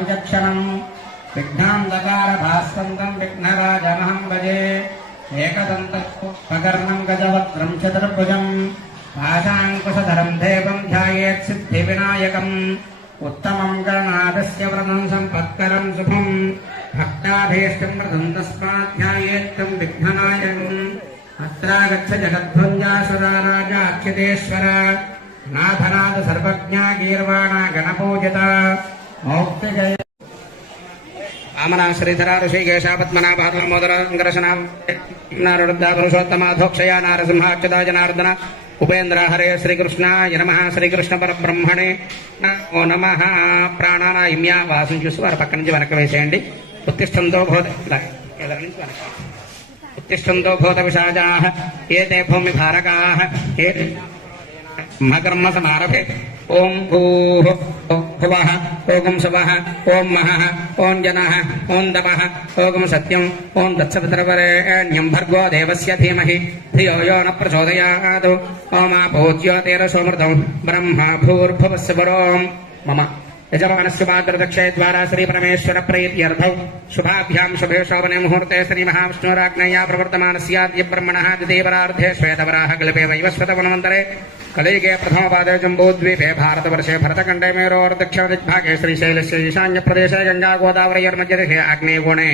విచక్షణం విఘ్నాంధకార భాస్వంతం విఘ్నరాజమహం భజే ఏకదంతకర్ణం గజవక్త్రం చతుర్భుజం పాశాంకుశధరం దేవం ధ్యాయేత్ సిద్ధి వినాయకం ఉత్తమం గణనాథస్య వ్రతం సంపత్కరం శుభం భక్తాభీష్టం వ్రతం తస్మాత్ ధ్యాయేత్తం విఘ్ననాయకం అత్రాగచ్చ జగద్భుంజా సదా రాజా అచ్యుతేశ్వర నాథనాథ సర్వజ్ఞ గీర్వాణ గణపూజిత మౌక్తిజయ వామన శ్రీధర ఋషికేశ పద్మనాభామోదరంగరశనారుద్దా పురుషోత్తమాధోక్షయ నారసింహాచ్యుత జనార్దన ఉపేంద్ర హరే శ్రీకృష్ణాయ నమః శ్రీకృష్ణ పరబ్రహ్మణే ఓ నమః. ప్రాణానాయమ్యా వాసం చూసి వారి పక్క నుంచి వెనక్కి వేసేయండి. ఉత్తిష్టంతో భూత విషాజాః ఏతే భూమి భారకాః ఏ మకర్మ సమారభే. ఓం భూః భువః ఓం శువః ఓం మహః ఓం జనః ఓం తపః ఓం సత్యం ఓం తత్సవితర్వరేణ్యం భర్గో దేవస్య ధీమహి ధియో యో న ప్రచోదయాత్. ఓమాపో జ్యోతిరసోమృతం బ్రహ్మ భూర్భువస్సు వరోం మమ యజమానస్య మాతృదక్షే ద్వారా శ్రీ పరమేశ్వర ప్రీత్యర్థౌ శుభాభ్యాం శుభే శోభనే ముహూర్తే శ్రీ మహావిష్ణురాజ్ఞయా ప్రవర్తమానస్యాద్య బ్రహ్మణః ద్వితీయపరార్ధే శ్వేతవరాహ కల్పే వైవస్వతవనమంతరే కలియుగే ప్రథమపాదే జంబూద్వీపే భారతవర్షే భరతఖण्डे मेरोर्दक्षिणदिग्भागे श्रीशैलस्य ईशान्यप्रदेशे गंगा गोदावरयोर्मध्यदेशे आग्नेयकोणे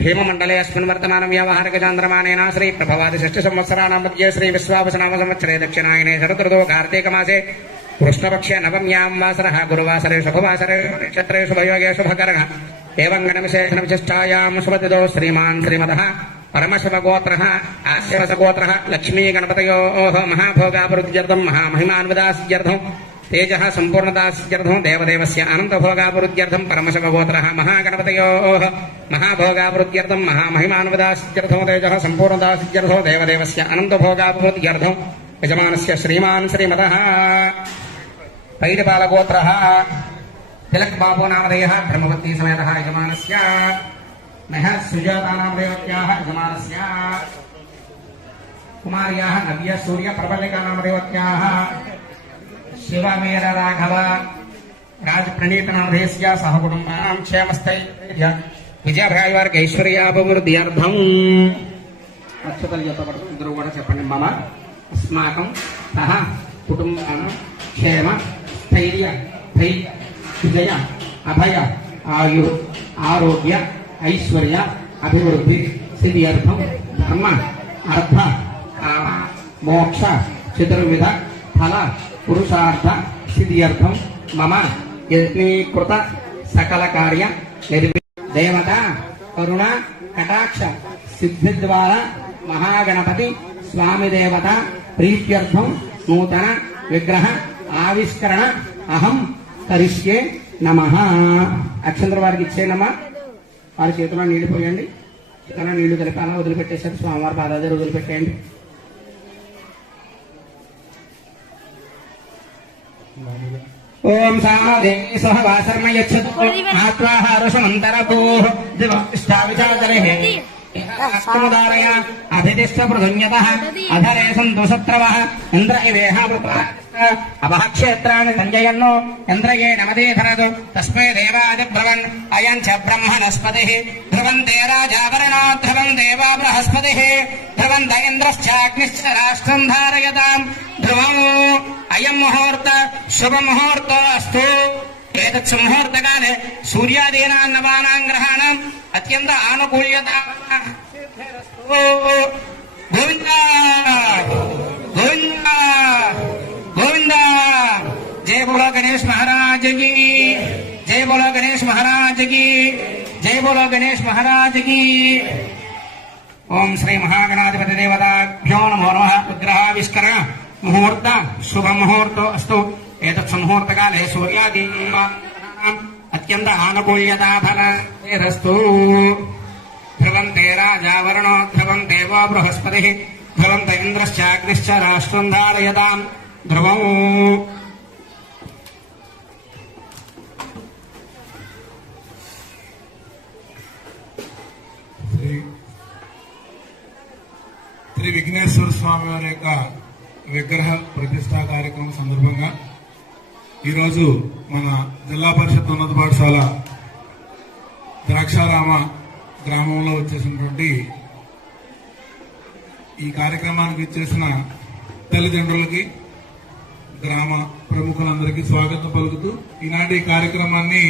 भीममण्डले अस्मिन् वर्तमानं व्यावहारिकचान्द्रमानेन श्री प्रभवादि षष्ठसंवत्सराणां मध्ये श्री विश्वावसनाम संवत्सरे दक्षिणायने शरदृतौ कार्तीकमासे कृष्णपक्षे नवम्यां वासरः गुरुवासरे शुभवासरे नक्षत्रे शुभयोगे शुभकरणः एवं गणविशेषणविशिष्टायां शुभतिथौ श्रीमान् श्रीमतः परमशिवगोत्रः आश्यवसगोत्रः लक्ष्मी गणपतयोः महाभोगाभिवृद्ध्यर्थं महामहिमान्विदासित्यर्थं तेजः सम्पूर्णदासित्यर्थं देवदेवस्य अनन्तभोगाभिवृद्ध्यर्थं परमशिवगोत्रः महागणपतयोः महाभोगाभिवृद्ध्यर्थं महामहिमान्विदासित्यर्थं तेजः सम्पूर्णदासित्यर्थं देवदेवस्य अनन्तभोगाभिवृद्ध्यर्थं यजमानस्य श्रीमान् श्रीमतः पैडपालगोत्रः तिलकबाबू नामधेयः ब्रह्मवती समेतः यजमानस्य महः सुजाता नामधेयत्याः यजमानस्य कुमार्याः नव्य सूर्य प्रबलिका नामधेयत्याः शिवमेर राघव राजप्रणीत नामधेयस्य सह कुटुम्बानां क्षेमस्थैर्य विजयभायवर्ग ऐश्वर्याभिवृद्ध्यर्थम् अक्षतలు చెప్పబడుతుంది. ఇద్దరు కూడా చెప్పండి. మమ अस्माकं सह कुटुम्बानां क्षेम स्थैर्य धैर्य विजय अभय आयु आरोग्य ऐश्वर्य अभिवृद्धि सिद्ध्यर्थं धर्म अर्थ मोक्ष चतुर्विध फल पुरुषार्थ सिद्ध्यर्थं मम यत्नीकृत सकल कार्य देवता करुणा कटाक्ष सिद्धिद्वारा महागणपति स्वामी देवता प्रीत्यर्थं नूतन विग्रह आविष्करण अहं करिष्ये नमः. అక్షంతర వారికి ఇచ్చేనమ్మా. వారి చేతిలో నీళ్లు పోయండి. చేతిలో నీళ్లు కలిపి అలా వదిలిపెట్టేసారు. స్వామివారి పాదాలు వదిలిపెట్టేయండి. ఓం సాదేవి సహ వాసర్మ యచ్చతు ఆత్వాహారుషమంతరభూః దివష్టావిచాదరేః అష్టముదారయ అధితిష్ట పృథున్యతః అధరే సంతోషత్రవః ఇంద్ర ఇవేహ అపహక్షేత్రాన్ని సంజయన్నో ఇంద్రయే నమదేధరదు తస్మై దేవాదిబ్రవన్ అయం చ బ్రహ్మణస్పతిః ధ్రువంతే రాజావరణో ధ్రువం దేవా బృహస్పతిః ధ్రువంత ఇంద్రశ్చాగ్నిశ్చ రాష్ట్రం ధారయతాం ధ్రువం అయం ముహూర్త శుభముహూర్తో అస్తు. ఏతత్ ముహూర్తకాలే సూర్యాదీనాం నవానాం గ్రహాణం అత్యంత ఆనుకూల్యత. గోవింద గోవింద గోవింద. జయ బోలో గణేష్ మహారాజ్ की జయ బోలో గణేష్ మహారాజ్ की జయ బోలో గణేష్ మహారాజ్ की. ఓం శ్రీ మహాగణాధిపతి దేవతాభ్యో నమో నమః. విగ్రహావిష్కరణ ముహూర్త శుభ ముహూర్తో అస్తు. ఏతత్ ముహూర్తకాలే సూర్యాదీనాం అత్యంత ఆనుకూల్యతా ఫలస్తు. ధ్రువంతే రాజావరణో ధ్రువం దేవో బృహస్పతిః ధ్రువంత ఇంద్రశ్చాగ్నిశ్చ రాష్ట్రం ధారయతాం ధ్రువం. శ్రీ విఘ్నేశ్వర స్వామి వారి యొక్క విగ్రహ ప్రతిష్టా కార్యక్రమం సందర్భంగా ఈరోజు మన జిల్లా పరిషత్ ఉన్నత పాఠశాల ద్రాక్షారామ గ్రామంలో వచ్చేసినటువంటి ఈ కార్యక్రమానికి ఇచ్చేసిన తల్లిదండ్రులకి గ్రామ ప్రముఖులందరికీ స్వాగతం పలుకుతూ ఈనాటి కార్యక్రమాన్ని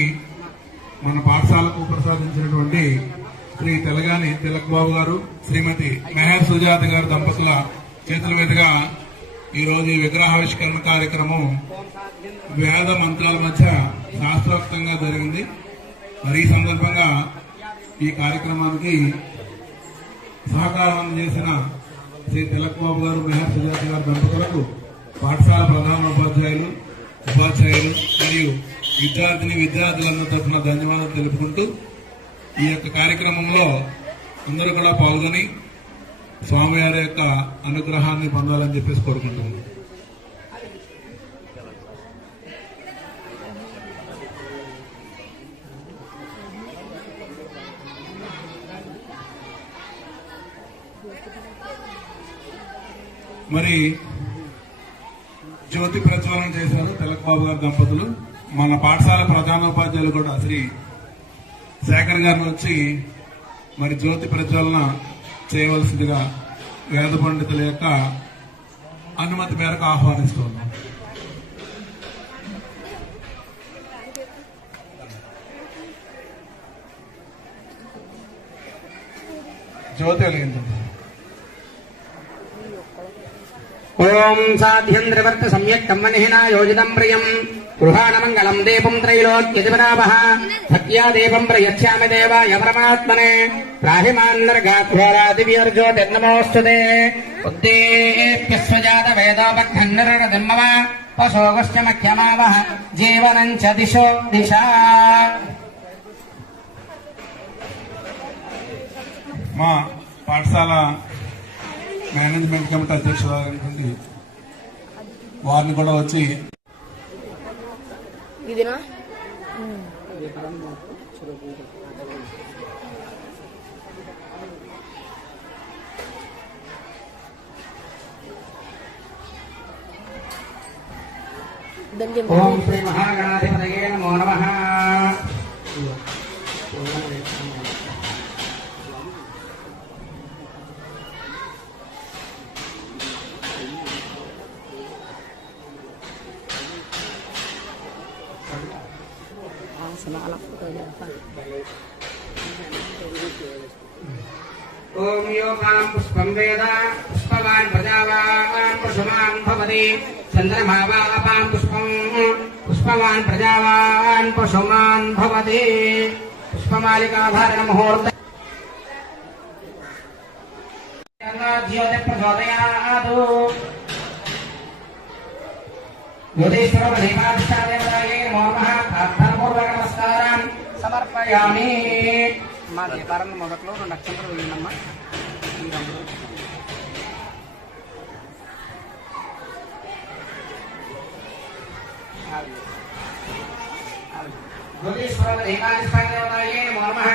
మన పాఠశాలకు ప్రసాదించినటువంటి శ్రీ తెలగాని తిలక్ బాబు గారు, శ్రీమతి మెహర్ సుజాత గారు దంపతుల చేతుల మీదుగా ఈ రోజు ఈ విగ్రహావిష్కరణ కార్యక్రమం వేద మంత్రాల మధ్య శాస్త్రోక్తంగా జరిగింది. మరి ఈ సందర్భంగా ఈ కార్యక్రమానికి సహకారం అందజేసిన శ్రీ తిలక్ బాబు గారు, మెహర్ సుజాత గారు దంపతులకు పాఠశాల ప్రధాన ఉపాధ్యాయులు మరియు విద్యార్థులందరి తరఫున ధన్యవాదాలు తెలుపుకుంటూ ఈ యొక్క కార్యక్రమంలో అందరూ కూడా పాల్గొని స్వామివారి యొక్క అనుగ్రహాన్ని పొందాలని చెప్పేసి కోరుకుంటున్నాను. మరి జ్యోతి ప్రజ్వలన చేశారు తిలక్ బాబు గారి దంపతులు. మన పాఠశాల ప్రధానోపాధ్యాయులు కూడా శ్రీ శేఖర్ గారిని వచ్చి మరి జ్యోతి ప్రజ్వలన చేయవలసిందిగా వేద పండితుల యొక్క అనుమతి మేరకు ఆహ్వానిస్తున్నాం. జ్యోతి వెలిగించండి. ఓం సాధ్యంద్రవర్త సమ్యక్ కమ్మనిహినా యోజితం ప్రియం గృహాణమంగళం దీపం త్రైలోక్యతిపరావః భక్త్యా దీపం ప్రయచ్ఛామి దేవాయ పరమాత్మనే ప్రాహిమాన్నర్గాత్వారాదివ్యర్జ్యోతిర్నమోస్తుతే ఉద్దేప్యస్వజాత వేదోపఘ్నర్గదిమ్మవ పశోగశ్చ మఖ్యమావః జీవనం చ దిశో దిశా. మా పాఠశాల మేనేజ్మెంట్ కమిటీ అధ్యక్షురాలైనటువంటి వారిని కూడా వచ్చి ఇదినా ఓం శ్రీ మహాగణాధిపతయే నమో నమః. ఓం యోగాం పుష్పం వేద పుష్పవాన్ ప్రజావాన్ పశుమాన్ భవతి చంద్రమావాపాం పుష్పం పుష్పవాన్ ప్రజావాన్ పశుమాన్ భవతి. పుష్పమాలికాధారణ ముహూర్త జ్యోతి ప్రచోదయాదు. జ్యోతిశ్వర దీపాధిష్టాదేవతాయే నమో నమః. ప్రార్థనపూర్వక నమస్కారం సమర్పయామి. మా దీపారాధన మొదట్లో 2 నక్షత్రాలు వెళ్ళినమ్మా. జ్యోతిశ్వర దీపాధిష్టాదేవతాయే నమో నమః.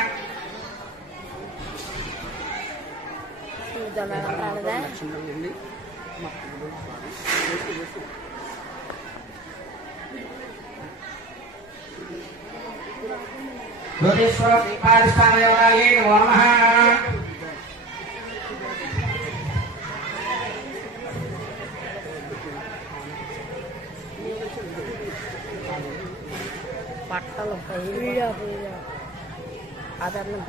జ్యోతిశ్వర దీపాధిష్టాదేవతాయే నమో నమః. బట్టలు ఆధారం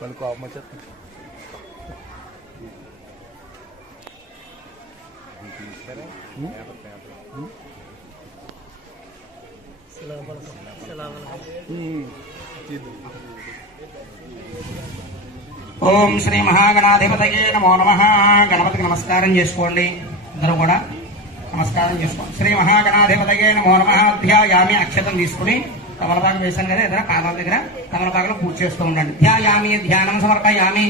వాళ్ళు కోపం వచ్చారు. ఓం శ్రీ మహాగణాధిపతయే నమో నమః. గణపతికి నమస్కారం చేసుకోండి. అందరూ కూడా నమస్కారం చేసుకోండి. శ్రీ మహాగణాధిపతయే నమో నమః. ధ్యాయామి. అక్షతం తీసుకుని తమలపాకు వేశాను కదా, ఏదైనా పాదాల దగ్గర తమలపాకులో పూజ చేస్తూ ఉండండి. ధ్యాయామి. ధ్యానం సమర్పయామి.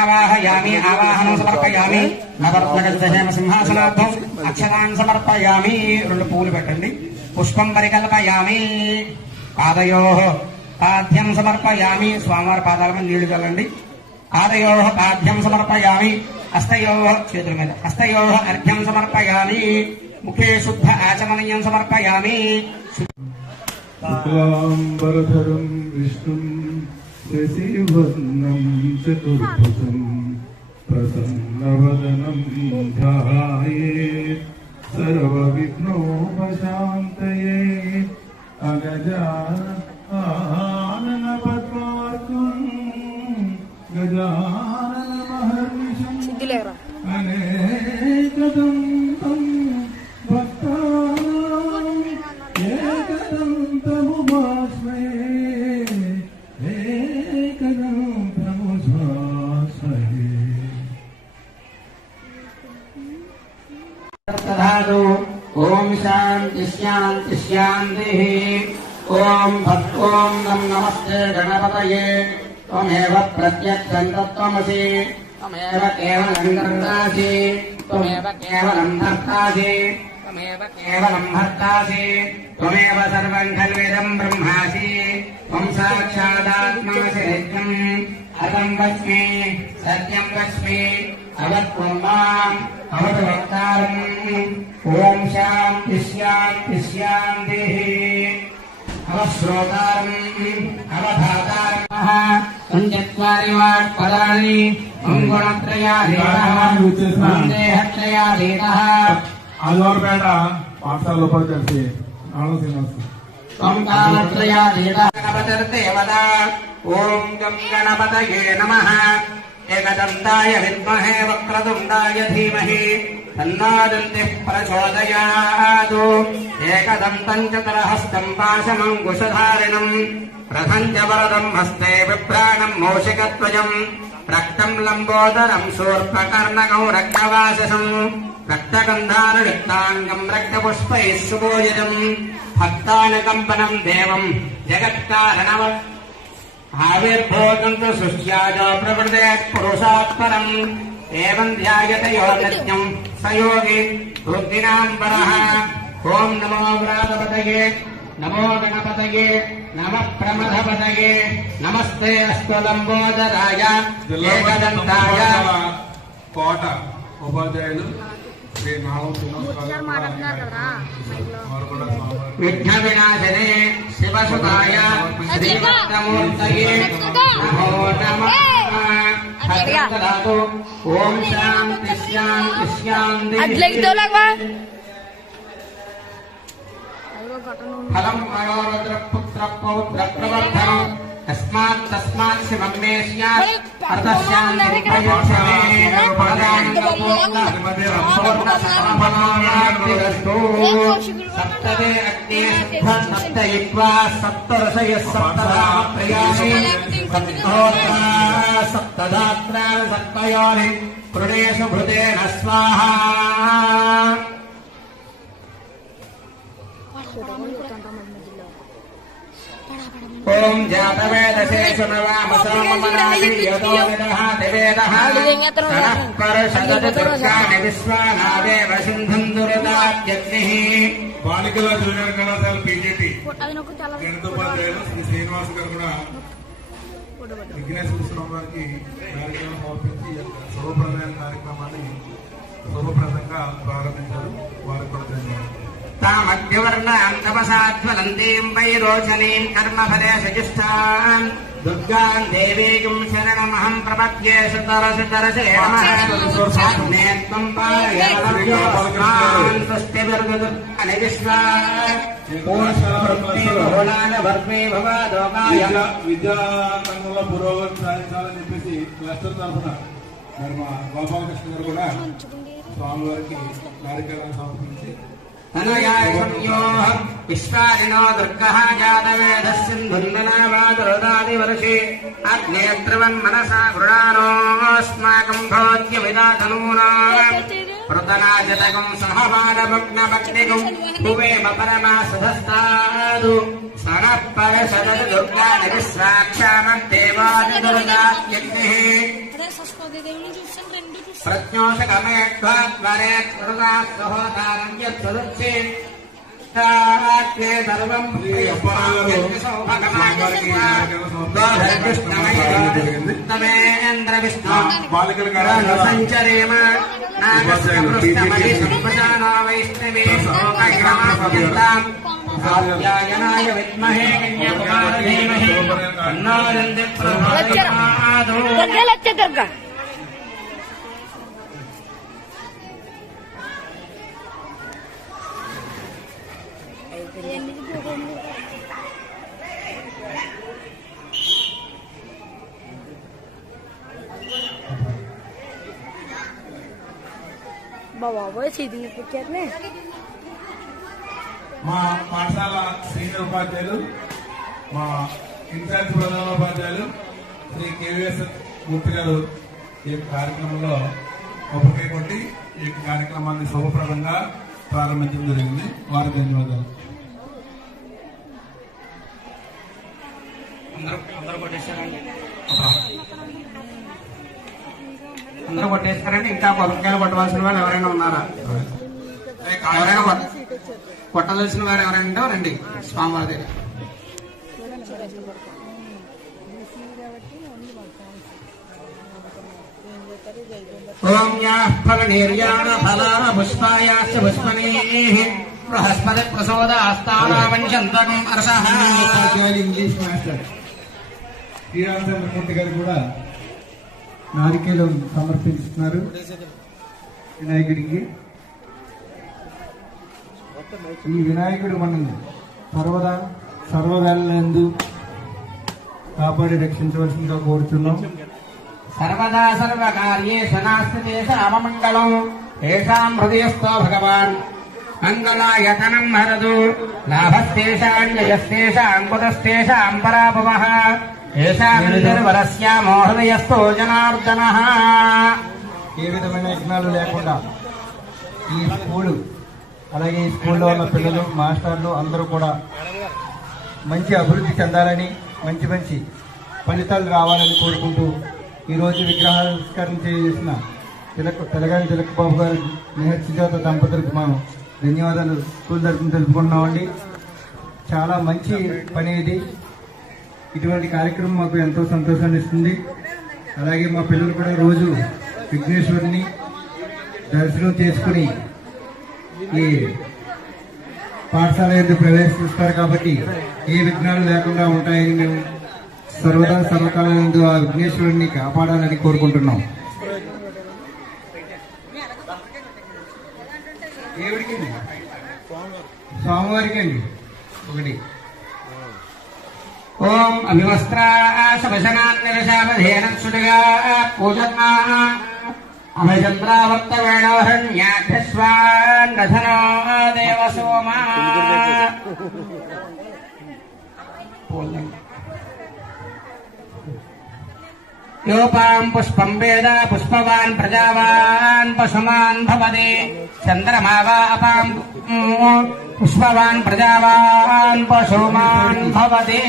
ఆవాహయామి. ఆవాహనం సమర్పయామి. నవర్తగజహేమ సింహాసనార్థం అక్షతాన్ సమర్పయామి. 2 పువ్వులు పెట్టండి. పుష్పం పరికల్పయామి. పాదయో పాద్యం సమర్పయామి. స్వామివారి పాదాల మీద నీళ్లు చల్లండి. పాదయో పాద్యం సమర్పయామి. హస్తయో చేతుల మీద హస్తయో అర్ఘ్యం సమర్పయామి. ముఖే శుద్ధ ఆచమనీయం సమర్పయామి. శుక్లాంబరధరం విష్ణుం శశివర్ణం చతుర్భుజం ప్రసన్నవదనం ధ్యాయేత్ సర్వవిఘ్నోపశాంతయే అగజానన పద్మార్కం గజానన మహర్నిశం సిగ్గులేరా అనేకదంతం భక్తానాం ఏకదంతముపాస్మహే ఏకదంతముపాస్మహే. తథాతు. ఓం శాంతి శాంతి శాంతి. ఓం ఓం నమస్తే గణపతయే. త్వమేవ ప్రత్యక్షం తత్వమసి. త్వమేవ కేవలం కర్తాసి. త్వమేవ కేవలం భర్తాసి. త్వమేవ కేవలం భర్తాసి. త్వమేవ సర్వం ఖల్విదం బ్రహ్మాసి. త్వం సాక్షాదాత్మాసి నిత్యం. అహం వస్మి సత్యం వస్మి. అవత్వం మాం అవతు వక్తారం. ఓం శాంతి శాంతి శాంతి. అవశ్రోతారం అవధాతారం. సంచత్వారి వాట్పదాని దేహక్షయాధీత. ఆదివారపేట పాఠశాల ఉపాధ్యాయులు ఆనంద శ్రీనివాస్. ఓంకారత్రయాధీత గణపతిర్దేవత. ఓం గం గణపతయే నమః. ఏకదంతాయ విద్మహే వక్రతుండాయ ధీమహి తన్నో ప్రచోదయాత్. ఏకదంతం చతురహస్తం పాశమంకుశధారిణం రథం చ వరదం హస్తే బిభ్రాణం మూషికత్వజం రక్తం లంబోదరం శూర్పకర్ణకం రక్తవాససం రక్తగంధానుక్తాంగం రక్తపుష్పైః సుభూషితం భక్తానుకంపనం దేవం జగత్కారణవ ఆవిర్భూతం తు సృష్ట్యాజ ప్రవృదే పురుషాత్ పరం. ఏవం ధ్యాయతే యో నిత్యం స యోగి బుద్ధినాం పరః. ఓం నమో వ్రాతపతయే నమో గణపతయే నమః ప్రమథపతయే నమస్తే అస్తు లంబోదరాయ ఏకదంతాయ. కోట ఉపాధ్యాయులు శ్రీ నాగం సార్ మాట్లాడుతున్నారు కదరా మైక్లో. విఘ్న వినాశనే శివసుతాయ శ్రీమూర్తయే నమో నమః. ఓం శాంతి శాంతి శాంతి. అదిగో ఘటన ఫలం మనోరుద్రపుత్ర పౌత్ర ప్రవర్ధనం తస్మాత్ తస్మాత్ శివం మే స్యాత్ అర్థశాంతి ప్రయోజనే సప్తదే అగ్నే శుద్ధం సప్తయిత్వా సప్తరసయః సప్తధామ ప్రియాణి సప్తోత్రా సప్తధాత్రాణి సప్తయోని పృణేషు భృతేన స్వాహా. ఓం జాతవేదసే శృణవామసో మమ నాసి యతో విదః దివేదః సనః పరషదతి దుర్గాణి విశ్వానాదేవ సింధుం దురదాత్యగ్నిః. బాలికల జూనియర్ కళాశాల పీజీటీ అది నొక్కు తెల్ల గణితోపాధ్యాయులు శ్రీ శ్రీనివాస్ గారు కూడా విఘ్నేశ్వర స్వామి వారికి కార్యక్రమం సమర్పించి ఈ యొక్క శుభప్రదమైన కార్యక్రమాన్ని శుభప్రదంగా ప్రారంభించారు. వారికి కూడా ధన్యవాదాలు. తామగ్నివర్ణాం తపసాజ్వలంతీం వైరోచనీం కర్మఫలే సజిష్టాం దుర్గాం దేవీం శరణమహం ప్రపద్యే సుతరసి తరసే నమః. త్వం పారయామి స్వస్తిభిర్దుర్గాణి విశ్వా విద్యా రంగంలో పురోగతి సాధించాలని చెప్పేసి క్లస్టర్ తరఫున మరి మా గోపాలకృష్ణ గారు కూడా స్వామివారికి కార్యక్రమాన్ని సమర్పించి విశ్వాదినో దుర్గః జాతవేదః సింధుర్నినామాదురుదాదివర్షే అగ్నేత్రవన్ మనసా గృణానోస్మాకం భోజ్య విదాతనూనా పృతనాజతకం సహమానమగ్నమగ్నికం భువేమ పరమా సుధస్తాదు సనః పరషదతి దుర్గాని విశ్వాక్షామద్దేవాదిదుర్గాత్యగ్నిః ప్రజ్ఞోషకమేత్వాత్వరే త్వరుదాత్సహోతారం యత్సదుచ్చే సర్వం విష్ణుమేంద్ర విష్ణు బాలికల సంచరేమ నాగస్యమృష్టమహి సంపజానా వైష్ణవే శ్లోకగ్రమాప్యంతాం కాత్యాయనాయ విద్మహే కన్యాకుమార ధీమహి తన్నో నంది ప్రచోదయాత్. దుర్గా బాబోయ్ చీటింగ్ ఇప్పించారులే. మా పాఠశాల సీనియర్ ఉపాధ్యాయులు, మా ఇన్ఛార్జ్ ప్రధానోపాధ్యాయులు శ్రీ కేవీఎస్ మూర్తి గారు ఈ కార్యక్రమంలో కొబ్బరికాయ కొట్టి ఈ కార్యక్రమాన్ని శుభప్రదంగా ప్రారంభించడం జరిగింది. వారికి ధన్యవాదాలు. అందరూ కొట్టేశారండి. అందరూ కొట్టేస్తారండి. ఇంకా కొబ్బరికాయలు కొట్టవలసిన వాళ్ళు ఎవరైనా ఉన్నారా? ఎవరైనా కొట్టవలసిన వారు ఎవరైనా రండి స్వామివారి దగ్గర. ఓం యాః ఫలనిర్యాణ ఫలాన పుష్పాయాశ్చ పుష్పనేః బృహస్పతి ప్రసోదాస్తానావంశంతం అర్షః. ఇంగ్లీష్ మాస్టర్ శ్రీరామచంద్రమూర్తి గారు కూడా నారికేలం సమర్పిస్తున్నారు వినాయకుడికి. ఈ వినాయకుడు మనం సర్వవేళలందు కాపాడి రక్షించవలసిందిగా కోరుతున్నాం. సర్వదా సర్వకార్యేషు నాస్తి తేషామమంగళం తేషాం హృదయస్థో భగవాన్ మంగళాయతనం హరదు లాభస్తేషాం జయస్తేషాం కుతస్తేషాం పరాభవః ఏషాం నిర్వరస్యామో హృదయస్థో జనార్దనః. ఏ విధమైన యజ్ఞాలు లేకుండా ఈ స్కూలు, అలాగే ఈ స్కూల్లో ఉన్న పిల్లలు, మాస్టర్లు అందరూ కూడా మంచి అభివృద్ధి చెందాలని, మంచి మంచి ఫలితాలు రావాలని కోరుకుంటూ ఈరోజు విగ్రహావిష్కరణ చేసిన తెలంగాణ తిలకబాబు గారు, మెహర్ సుజాత దంపతులకు మనం ధన్యవాదాలు స్కూల్ తరఫున తెలుపుకుంటున్నామండి. చాలా మంచి పని ఇది. ఇటువంటి కార్యక్రమం మాకు ఎంతో సంతోషాన్ని ఇస్తుంది. అలాగే మా పిల్లలు కూడా రోజు విఘ్నేశ్వరుని దర్శనం చేసుకుని ఈ పాఠశాల ఎందుకు ప్రవేశిస్తారు కాబట్టి ఏ విఘ్నాలు లేకుండా ఉంటాయని మేము సర్వదా సర్వకాలం ఆ విఘ్నేశ్వరుని కాపాడాలని కోరుకుంటున్నాం. దేవుడికి స్వామివారికి అండి ఒకటి. ఓం అభివస్త్రాశవశనాన్నిరశావధేనక్షుడిగా పూజన్నా అభయచంద్రావర్తవేణోహరణ్యాఘ్రస్వాన్నధనో దేవసోమా. యోపాం పుష్పం వేద పుష్పవాన్ ప్రజావాన్ పశుమాన్ భవతి చంద్రమా వా అపాం పుష్పవాన్ ప్రజావాన్ పశుమాన్ భవతి.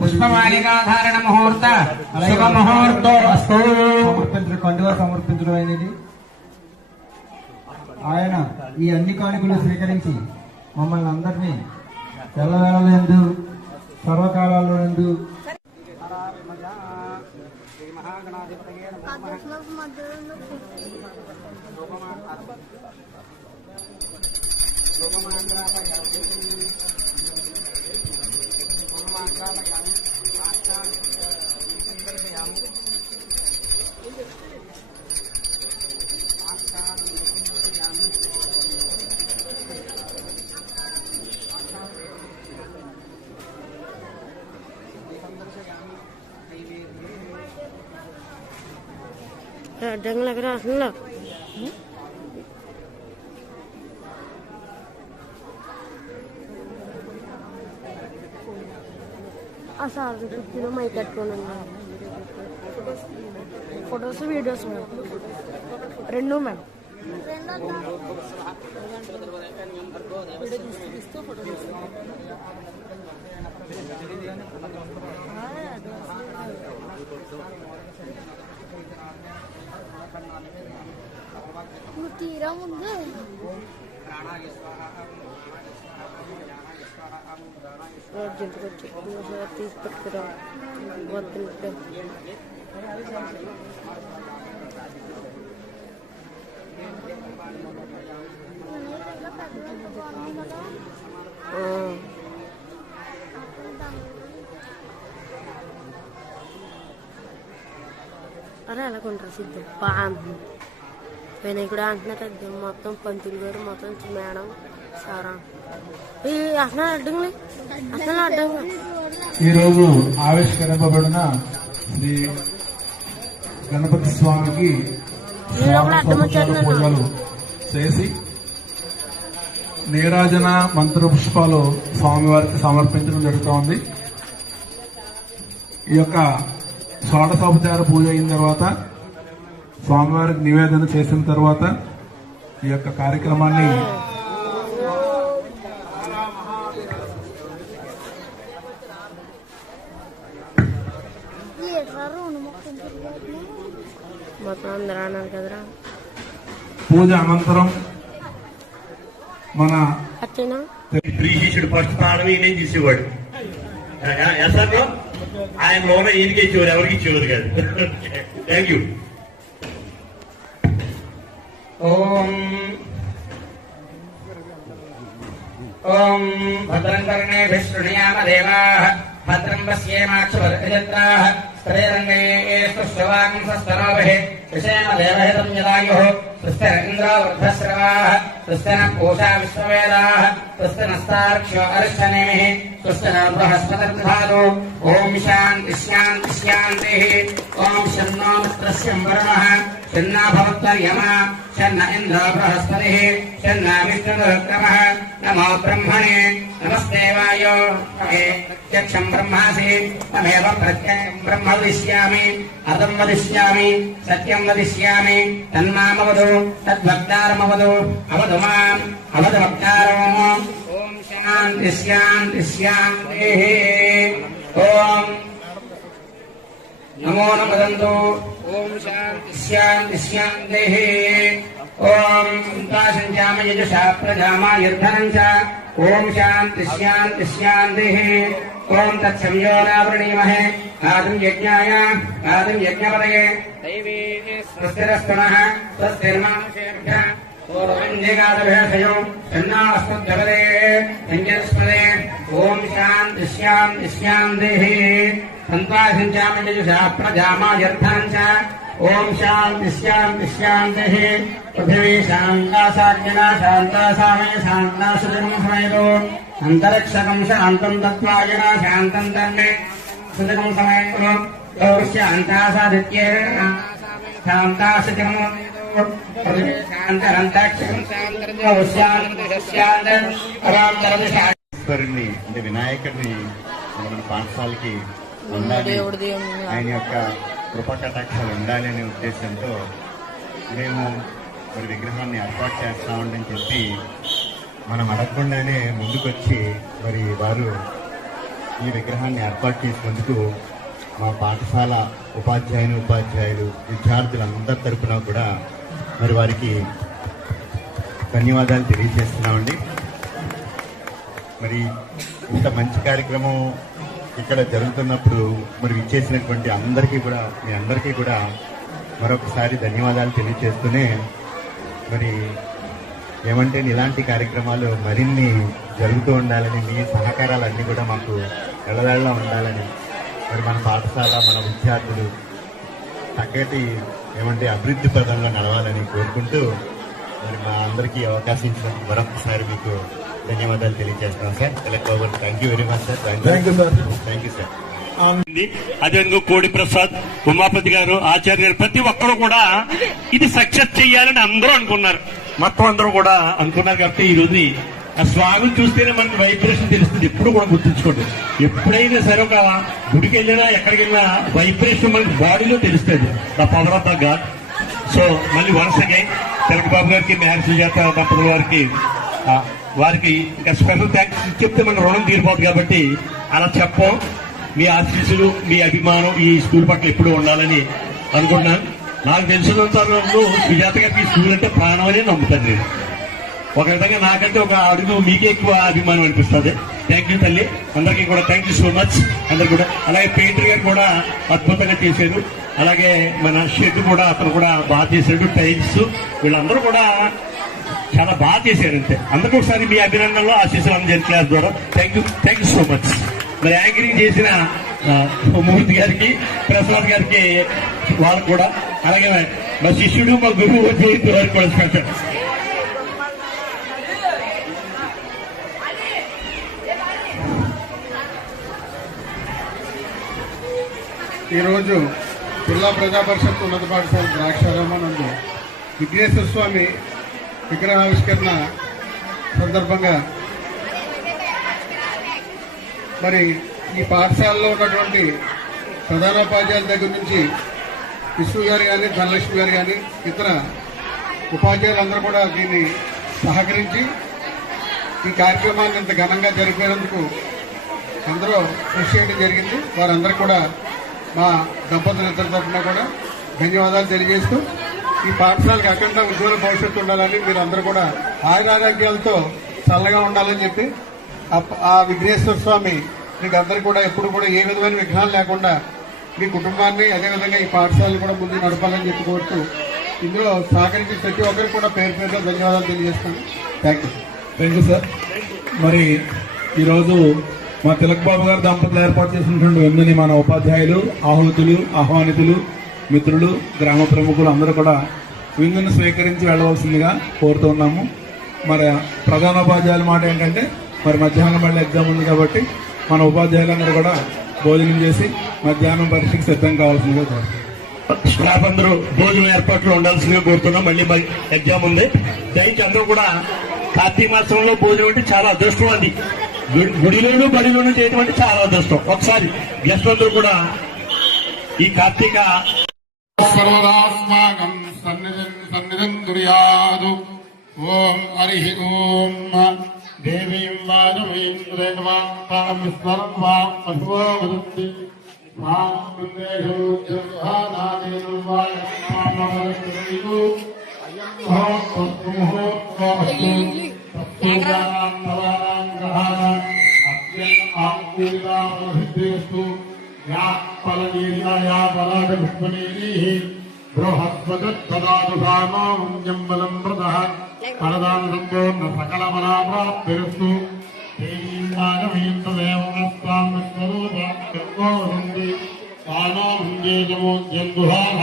పుష్పమాలికాధారణ ముహూర్త శుభ ముహూర్తో అస్తు. కండువా సమర్పించడం అనేది ఆయన ఈ అన్ని కానుకలు స్వీకరించి మమ్మల్ని అందరినీ ఎల్లవేళలందు సర్వకాలాల్లో నందు डंग लग रहा है ना. సార్ చూపించిన మైక్ కట్టుకోండి. ఫొటోస్ వీడియోస్ మేడం రెండు మేడం. నువ్వు తీరా ముందు అర్జెంట్గా వచ్చి తీసి పెట్టుకురా వద్దు. అరే అలాగుంటారు సిద్ధం బాగా అంటున్నారు వినాయకుడు అంటున్నారు అది మొత్తం పంతులు గారు మొత్తం మేడం సారా అసలు అడ్డంగా అసలు అడ్డంగా ఈరోజు ఆవిష్కరింపబడిన శ్రీ గణపతి స్వామికి పూజలు చేసి నీరాజన మంత్ర పుష్పాలు స్వామివారికి సమర్పించడం జరుగుతోంది. ఈ యొక్క షోడశోపచార పూజ అయిన తర్వాత స్వామివారికి నివేదన చేసిన తర్వాత ఈ యొక్క కార్యక్రమాన్ని మొత్తం అందరూ అన్నారు కదరా పూజ అనంతరం మన అచ్చేనా ప్రీషిష్యుడు ఫస్ట్ ప్రాణం ఈయనే తీసేవాడు. ఆయన లోపల ఈయనకి ఇచ్చేవారు, ఎవరికి ఇచ్చేవారు కాదు. Thank you. ఓం భద్రం కర్ణేభిః శృణుయామ దేవాః భద్రం పశ్యేమాక్షుభద్రాః స్తరేరంగేస్తుశ్రవాంసస్తనోభిః విషేమ దేవహితం యదాయుః స్వస్తిన ఇంద్రో వృద్ధశ్రవాः స్వస్తిన పూషా విశ్వవేదాः స్వస్తినస్తార్క్ష్యో అరిష్టనేమిః స్వస్తిన బృహస్పతిర్దధాతు. ఓం శాంతి శాంతి శాంతిః. ఓం శన్నో మిత్రస్యం వరుణః శన్నా భవత్వర్యమా శన్న ఇంద్రో బృహస్పతిః శన్నా విష్ణురుక్రమः. నమో బ్రహ్మణే నమస్తే వాయో ప్రత్యక్షం బ్రహ్మాసి తమేవ ప్రత్యక్షం బ్రహ్మ వదిష్యామి అర్థం వదిష్యామి సత్యం వదిష్యామి తన్మామవదు తద్భక్తారమవదు అవదు మాం అవదు భక్తారో. ఓం శాంతి శాంతి శాంతి. ఓం నమో నమదంతు. ఓం శాంతి శాంతి శాంతి. ఓం సంతాశంచామ యజుషా ప్రజామాయుర్ధనం చ. ఓం శాంతి శాంతి శాంతి. ఓం తత్సంయోనావృణీమహే ఆదిం యజ్ఞాయ ఆదిం యజ్ఞపదయే దైవీ స్వస్తిరస్తునః స్వస్తిర్మానుషేభ్యః పూర్వంజిగాదభేషయో షణ్ణాస్తు సంజస్పదే. ఓం శాంతి శాంతి శాంతి. సంతాశంచామ యజుషా ప్రజామాయుర్ధనం చ. ఓం శాంతి శాంతి శాంతి. పృథివీ శాంతాసాజ్ఞనా శాంతాసామయ శాంతాసుజం సమయతో అంతరిక్షకం శాంతం తత్వాయనా శాంతం తన్మే సుజకం సమయతో శాంతాసాదిత్యే శాంతాసుజం పృథివీ శాంతరంతరిక్షకం ఈశ్వరుని అంటే వినాయకుడిని మన పాఠశాలకి ఉండాలి, ఆయన యొక్క కృపకటాక్షాలు ఉండాలి అనే ఉద్దేశంతో మేము మరి విగ్రహాన్ని ఏర్పాటు చేస్తామని చెప్పి మనం అడగకుండానే ముందుకొచ్చి మరి వారు ఈ విగ్రహాన్ని ఏర్పాటు చేసినందుకు మా పాఠశాల ఉపాధ్యాయులు విద్యార్థులందరి తరఫున కూడా మరి వారికి ధన్యవాదాలు తెలియజేస్తున్నామండి. మరి ఇంత మంచి కార్యక్రమం ఇక్కడ జరుగుతున్నప్పుడు మరి ఇచ్చేసినటువంటి మీ అందరికీ కూడా మరొకసారి ధన్యవాదాలు తెలియజేస్తూనే మరి ఏమంటే ఇలాంటి కార్యక్రమాలు మరిన్ని జరుగుతూ ఉండాలని, మీ సహకారాలన్నీ కూడా మాకు ఎడవేళ్ళ ఉండాలని, మరి మన పాఠశాల మన విద్యార్థులు చక్కటి ఏమంటే అభివృద్ధి పదంలో నడవాలని కోరుకుంటూ మరి మా అందరికీ అవకాశం ఇచ్చినందుకు మరొకసారి మీకు ధన్యవాదాలు తెలియజేస్తున్నాం sir. Thank you very much sir. Thank you sir. అదేవిధంగా కోడి ప్రసాద్, ఉమాపతి గారు, ఆచార్య గారు, ప్రతి ఒక్కరు కూడా ఇది సక్సెస్ చేయాలని అందరూ అనుకున్నారు. మొత్తం అందరూ కూడా అనుకున్నారు కాబట్టి ఈ రోజు ఆ స్వామిని చూస్తేనే మనకి వైబ్రేషన్ తెలుస్తుంది. ఎప్పుడు కూడా గుర్తుంచుకోండి, ఎప్పుడైనా సరే ఒక గుడికి వెళ్ళినా ఎక్కడికి వెళ్ళినా వైబ్రేషన్ మనకి బాడీలో తెలుస్తుంది, the power of the God. So మళ్ళీ వన్స్ అగైన్ తెలకబాబు గారికి, మ్యారేజ్ సుజాత దంపతుల వారికి ఇంకా స్పెషల్ థ్యాంక్స్ చెప్తే మన రుణం తీరిపోతుంది కాబట్టి అలా చెప్పం. మీ ఆశీస్సులు, మీ అభిమానం ఈ స్కూల్ పట్ల ఎప్పుడు ఉండాలని అనుకుంటున్నాను. నాకు తెలిసినంత సుజాత గారికి ఈ స్కూల్ అంటే ప్రాణం అనే నమ్ముతాను నేను. ఒక విధంగా నాకంటే ఒక అడుగు మీకే ఎక్కువ అభిమానం అనిపిస్తుంది. థ్యాంక్ యూ తల్లి, అందరికీ కూడా థ్యాంక్ యూ సో మచ్. అందరు కూడా అలాగే పెయింటర్ గారు కూడా అద్భుతంగా చేశారు. అలాగే మన షెడ్ కూడా అతను కూడా బాగా చేశాడు. టైల్స్ వీళ్ళందరూ కూడా చాలా బాగా చేశారు. అంతే అందరికీ ఒకసారి మీ అభినందనలు ఆశీస్సులు అందజేయారు క్లాస్ ద్వారా. Thank you so much. మరి యాంకరింగ్ చేసిన మూర్తి గారికి, ప్రసాద్ గారికి వాళ్ళకు కూడా, అలాగే మా శిష్యుడు మా గురువు జయంతి వారికి కూడా స్పెషల్. ఈరోజు జిల్లా ప్రజా పరిషత్ ఉన్నత పాఠశాల ద్రాక్షారామ నందు విఘ్నేశ్వర స్వామి విగ్రహావిష్కరణ సందర్భంగా మరి ఈ పాఠశాలలో ఉన్నటువంటి ప్రధానోపాధ్యాయుల దగ్గర నుంచి విష్ణు గారు కానీ, ధనలక్ష్మి గారు కానీ, ఇతర ఉపాధ్యాయులందరూ కూడా దీన్ని సహకరించి ఈ కార్యక్రమాన్ని ఇంత ఘనంగా జరిపేందుకు అందరూ కృషి చేయడం జరిగింది. వారందరూ కూడా మా దంపతులిద్దరి తరఫున కూడా ధన్యవాదాలు తెలియజేస్తూ ఈ పాఠశాలకు అఖండ ఉజ్వల భవిష్యత్తు ఉండాలని, మీరు అందరూ కూడా ఆయురారోగ్యాలతో చల్లగా ఉండాలని చెప్పి ఆ విఘ్నేశ్వర స్వామి మీకు అందరికీ కూడా ఎప్పుడు కూడా ఏ విధమైన విఘ్నాలు లేకుండా మీ కుటుంబాన్ని, అదేవిధంగా ఈ పాఠశాలను కూడా ముందు నడపాలని చెప్పి కోరుతూ ఇందులో సహకరించిన ప్రతి ఒక్కరికి కూడా పేరు పేరుగా ధన్యవాదాలు తెలియజేస్తాను. Thank you sir. మరి ఈరోజు మా తిలక్ బాబు గారు దంపతులు ఏర్పాటు చేసినటువంటి విందుని మన ఉపాధ్యాయులు, ఆహుతులు, ఆహ్వానితులు, మిత్రులు, గ్రామ ప్రముఖులు అందరూ కూడా విందుని స్వీకరించి వెళ్ళవలసిందిగా కోరుతున్నాము. మరి ప్రధానోపాధ్యాయుల మాట ఏంటంటే, మరి మధ్యాహ్నం మళ్ళీ ఎగ్జామ్ ఉంది కాబట్టి మన ఉపాధ్యాయులందరూ కూడా భోజనం చేసి మధ్యాహ్నం పరీక్షకు సిద్ధం కావాల్సిందిగా కోరుతున్నాం. స్టాఫ్ అందరూ భోజనం ఏర్పాట్లు ఉండాల్సిందిగా కోరుతున్నాం. మళ్ళీ ఎగ్జామ్ ఉంది. దయచేసి అందరూ కూడా కార్తీక మాసంలో భోజనం అంటే చాలా అదృష్టం. అది గుడిలోనూ బడిలోనూ చేయడం అంటే చాలా అదృష్టం. ఒకసారి గెస్ట్ అందరూ కూడా ఈ కార్తీక సర్వదాస్మాకం సన్నిధిం దుర్యాదు. ఓం హరి ఓం దేవీం వాజమీం రేణవాం విస్మరణవాం అభువోవృత్తి మాం పుణ్యేషు జహానాదేన వాయమానవరస్తు అయం మహోత్సవస్తు తత్సూర్యానాం నవానాం గ్రహాణాం అత్యంతాంకూలావహిద్దేస్తు యాపలనీర్యాయా పరాగపుష్పనీః బృహస్పతిర్దదాతు సామాంజం బలం ప్రదః పరదాన సంపూర్ణ సకలమనాప్రాప్తిరస్తు. దేవీం నాగమీం తదేవమస్తాం స్వరూపాంతి తానో భుంజేజమోద్యం గుహాః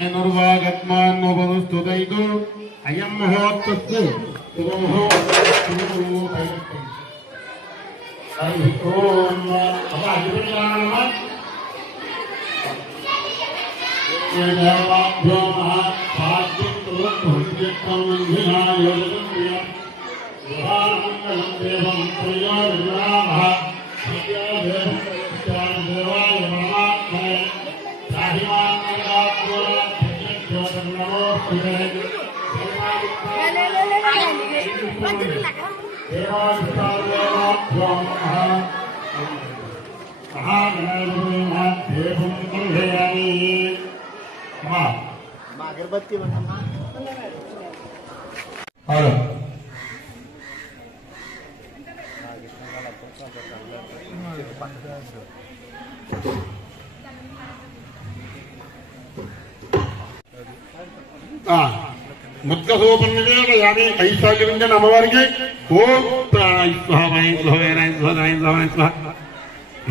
ధనుర్వాగత్మాన్నోపవస్తు దైతో అయం మహోత్సవస్తు శుభముహూర్తస్తు. హరి ఓం అగరబత్తి ఉన్నమ్మా. ముద్గసోపన్నివేల యాని ఐశ్వర్యవింజన అమ్మవారికి ఓం ప్రాణాయ స్వాహ వాయ స్వాహ వేరాయ స్వాహ దాయ స్వాహ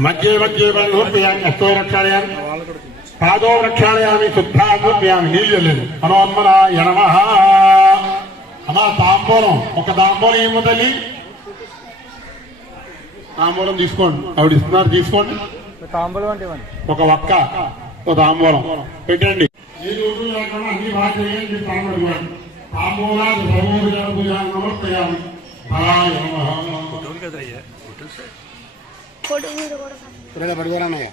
మధ్యే మధ్యే బంధోప్యామి హస్తో రక్షాలయామి పాదో రక్షాలయామి శుద్ధాన్వప్యామి. నీళ్ళు లేదు హనుమన్మనాయ నమః. అమ్మా తాంబూలం, ఒక తాంబూలం ఏమో తల్లి, తాంబూలం తీసుకోండి. ఆవిడ ఇస్తున్నారు, తీసుకోండి. తాంబూలం అంటే ఒక ఒక్క ఒక తాంబూలం పెట్టండి. ఏ రోజు లేకుండా అన్ని బాగా చేయండి. తాంబూలం తాంబూలాలు సర్వోపచారం సమర్పయామి. ఫలాయ నమః. పడిపోరానయ్య.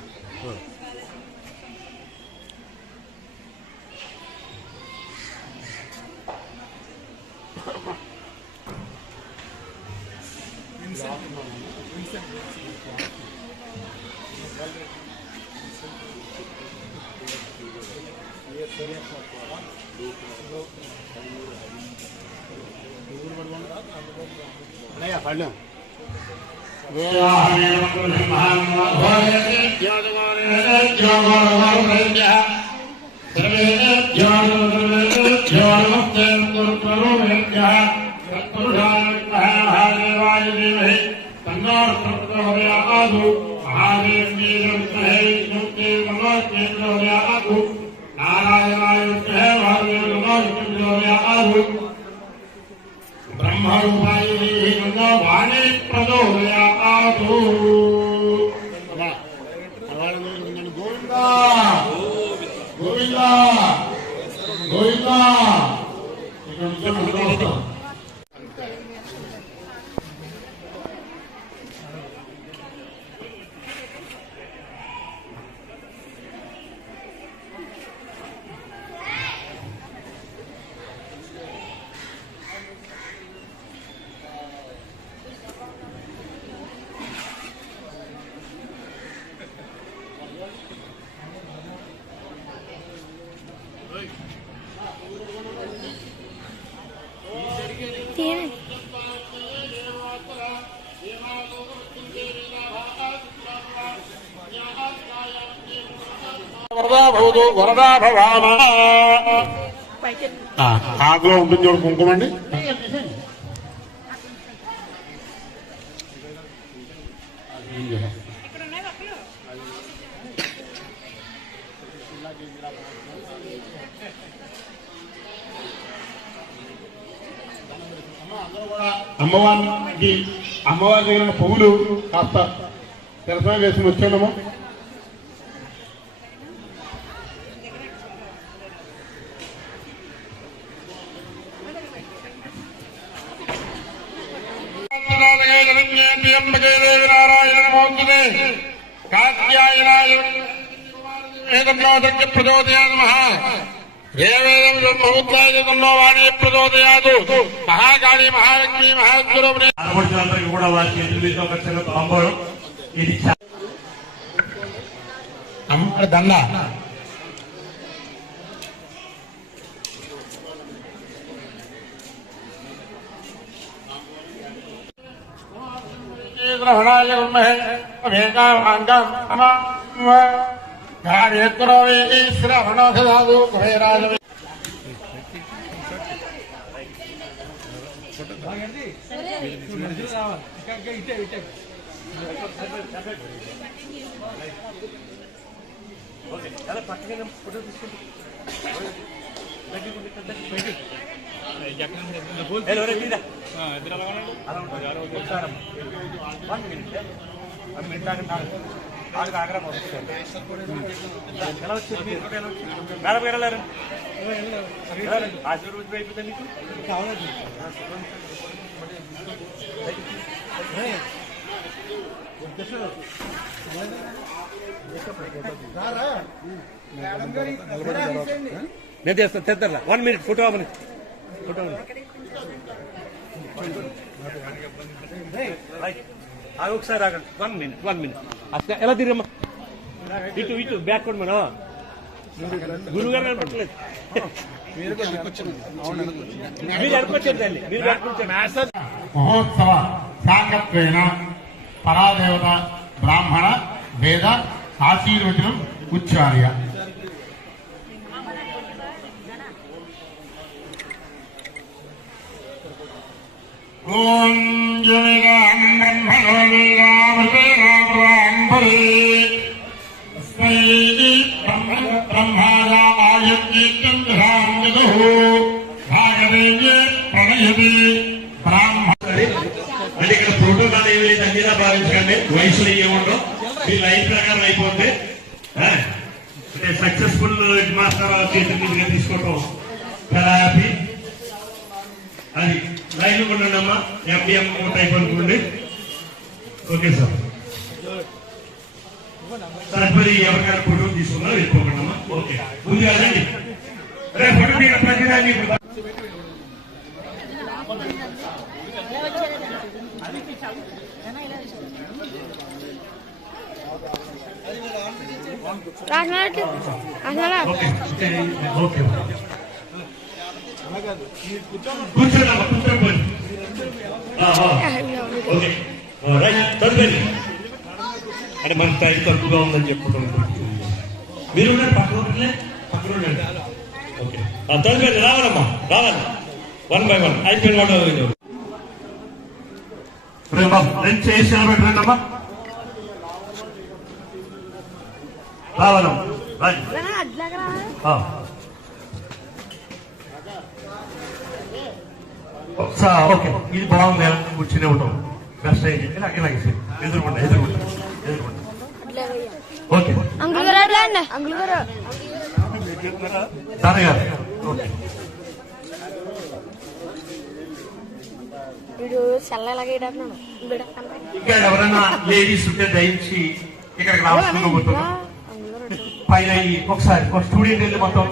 పడలేం వాణి ప్రచోదయాతు. గోవిందా గోవిందా గోవిందా. వరదా భవతు వరదా భవామ. ఆకులో ఉంటుంది చూడు కుంకుమండి. అమ్మవారికి అమ్మవారి దగ్గర పువ్వులు కాస్త తెరసమే వేసుకుని వచ్చాడమ్మా. మహాకాళి మహాలక్ష్మి మహాస్వరూపిణి కూడా వారి చేతులతో ఖచ్చితంగా తాంబూలం. ఇది అమ్మవారి దండ. గ్రహణాయ శ్రవణోదాదు కుబేరాజ. నేను చేస్తాను తెద్దర్లా 1 minute ఫోటో అవని ఫోటో ఒకసారి ఆగండి. 1 minute అసలు ఎలా తిరగమ్మా ఇటు ఇటు బ్యాక్ కొండ మనం గురువు గారు కనపడలేదు. మీరు అనుకొచ్చారు తల్లి మీరు మహోత్సవ సాంగత్వేన పరాదేవత బ్రాహ్మణ వేద ఆశీర్వచనం ఉచ్చార్య. ఓం జయరాం బ్రహ్మణో వేదామృతేనామృతాంబరే తస్మై బ్రహ్మాయ కీర్తంధాం యదుః భాగదేవ్యే ప్రణయతి బ్రాహ్మణ. అంటే ఇక్కడ ప్రోటోకాల్ ఏమి లేదు, అన్నిలా భావించకండి. వయసులో ఏముండవు, మీ లైఫ్ ప్రకారం అయిపోతే అంటే సక్సెస్ఫుల్ హెడ్ మాస్టర్ చేతుల మీదుగా తీసుకోవటం చాలా హ్యాపీ. అది లైన్ ఉండండి అమ్మా. ఎండిఎం టైప్ అనుకోండి. Okay sir. తదుపరి ఎవరికైనా ఫోటో తీసుకున్నా వెళ్ళిపోకండి అమ్మా. ఓకే ముందు కదండి ఫోటో ప్రతిదాన్ని కూర్చోండి కూర్చోండి. ఓకే రైట్ తదుపరి అంటే మన టైం తక్కువగా ఉందని చెప్పడం మీరు పక్కన ఉండండి ఓకే తదుపరి రావాలమ్మా రావాలి 1 by 1 అయిపోయిన వాడు రెండు చేసి పెట్టండమ్మా రావాలమ్మా ఓకే ఇది బాగుంది కూర్చునే ఉంటాం బెస్ట్ అయ్యి ఇలాగే ఎదురుకుంటా ఓకే తాతగారు ఓకే ఇంకా ఎవరైనా లేడీస్ ఉంటే దయించి ఇక్కడికి రావాల్సిందిగా పోతున్నాం పైన ఒకసారి ఒక స్టూడెంట్ వెళ్ళి మొత్తం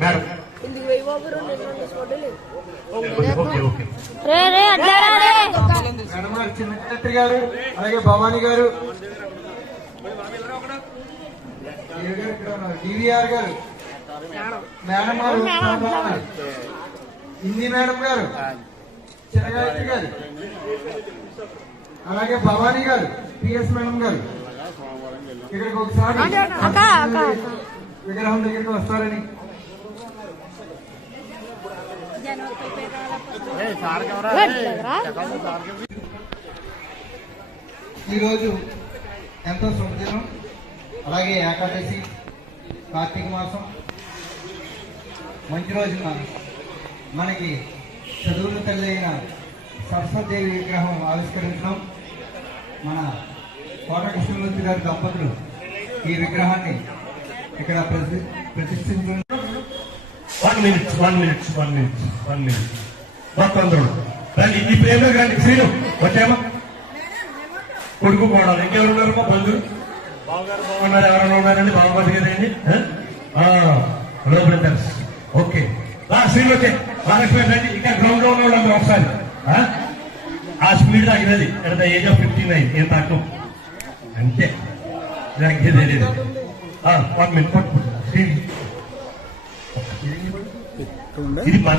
మేడం ఓకే ఓకే చిన్నత్రి గారు అలాగే భవానీ గారు డివిఆర్ గారు మేడం గారు హిందీ మేడం గారు చిన్నగాయత్రి గారు అలాగే భవానీ గారు పిఎస్ మేడం గారు ఇక్కడికి ఒకసారి విగ్రహం దగ్గరికి వస్తారని ఈరోజు ఎంతో శుభదినం అలాగే ఏకాదశి కార్తీక మాసం మంచి రోజున మనకి చదువుల తల్లి అయిన సరస్వతీదేవి విగ్రహం ఆవిష్కరించడం మన కోట కృష్ణమూర్తి గారి దంపతులు ఈ విగ్రహాన్ని ఇక్కడ ప్రతిష్ఠించడం 1 minute మొత్తం రండి ఈ ప్రేమ రండి శ్రీను వచ్చామా కొడుకు కోడాలి ఇంకెవరు ఉన్నారమ్మా బంధువులు బావగారు ఎవరైనా ఉన్నారండి బావగారు కదండి హలో బ్రదర్స్ ఓకే శ్రీను వచ్చే మహాలక్ష్మి రండి ఇంకా గ్రౌండ్ లో ఉన్నాడు ఒకసారి ఆ స్పీడ్ తగ్గినది అట్ ద ఏజ్ ఆఫ్ 59 ఏం తక్కువ అంతే తెలియదు 1 minute ఇది మన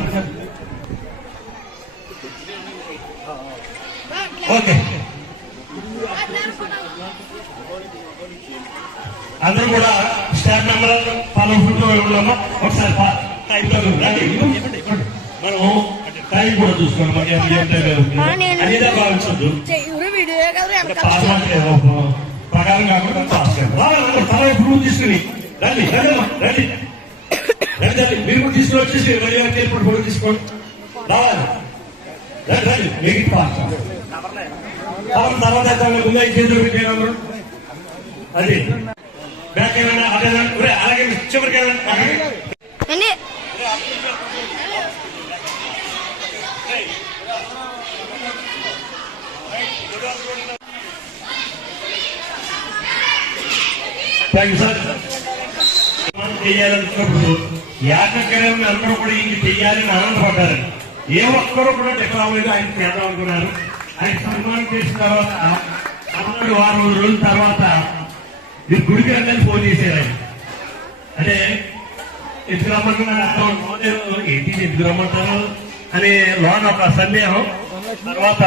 ఓకే అందరూ కూడా స్టాఫ్ మెంబర్ ఫాలో ఫుడ్ ఉన్నామా ఒకసారి మనం టైం కూడా చూసుకోవాలి అదే భావించద్దు ప్రకారం కాకుండా ఫాలో ఫుడ్ తీసుకుని రండి రండి మీరు కూడా తీసుకుని వచ్చేసి ఎయిర్పోర్ట్ ఫోటో తీసుకోండి రావాలి రండి మీకు తర్వాత ముందు చేతులు పెట్టేయడం అది బ్యాక్ ఏమైనా అదే అలాగే చివరికి థ్యాంక్ యూ సార్ చేయాలనుకున్నప్పుడు ఏకగ్రహం అందరూ కూడా ఇంక చెయ్యాలని ఆనందపడ్డారు ఏ ఒక్కరూ కూడా టెక్నాలజీ ఆయన చేద్దాం అనుకున్నారు ఆయన సన్మానం చేసిన తర్వాత అన్నాడు 6 రోజుల తర్వాత మీరు గుడికి రండి ఫోన్ చేశారు ఆయన అంటే ఎందుకు రమ్మంటున్నారు అర్థం ఏంటి ఎందుకు రమ్మంటారు అనే లోన ఒక సందేహం తర్వాత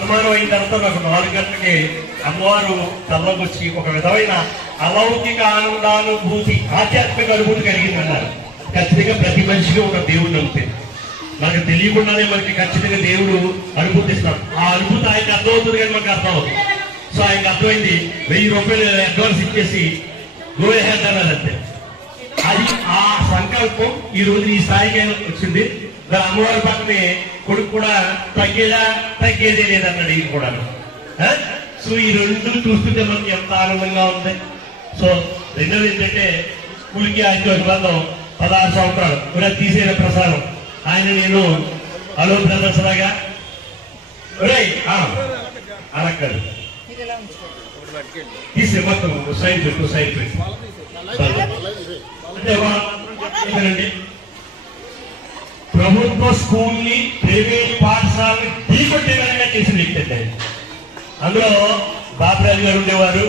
సన్మానం అయిన తర్వాత ఒక 4 గంటలకి అమ్మవారు కళ్ళలోకి వచ్చి ఒక విధమైన అలౌకిక ఆనందానుభూతి ఆధ్యాత్మిక అనుభూతి కలిగిందన్నారు ఖచ్చితంగా ప్రతి మనిషికి ఒక దేవుడు నమ్మితే మనకు తెలియకుండానే మనకి ఖచ్చితంగా దేవుడు అనుభూతిస్తాడు ఆ అనుభూతి ఆయనకు అర్థమవుతుంది కానీ మనకు అర్థం అవుతుంది సో ఆయనకు అర్థమైంది 1000 రూపాయలు అడ్వాన్స్ ఇచ్చేసి గో హెడ్ అన్నారంటే అది ఆ సంకల్పం ఈ రోజు ఈ స్థాయికి వచ్చింది అమ్మవారి పక్కనే కొడుకు కూడా తగ్గేదే లేదన్నాడు ఈయన కూడా సో ఈ రెండు చూస్తుంటే మనకి ఎంత ఆనందంగా ఉంది సో రెండోది ఏంటంటే స్కూల్కి ఆయనతో అనుబంధం 16 సంవత్సరాలు కూడా తీసేన ప్రసారం ఆయన నేను హలో బ్రదర్స్ లాగా అలా కాదు తీసే మొత్తం సైడ్ పెట్టు అంటే ప్రభుత్వ స్కూల్ని ప్రైవేట్ పాఠశాలని ఢీకొట్టే విధంగా చేసిన వ్యక్తి అందులో బాబురాజు గారు ఉండేవారు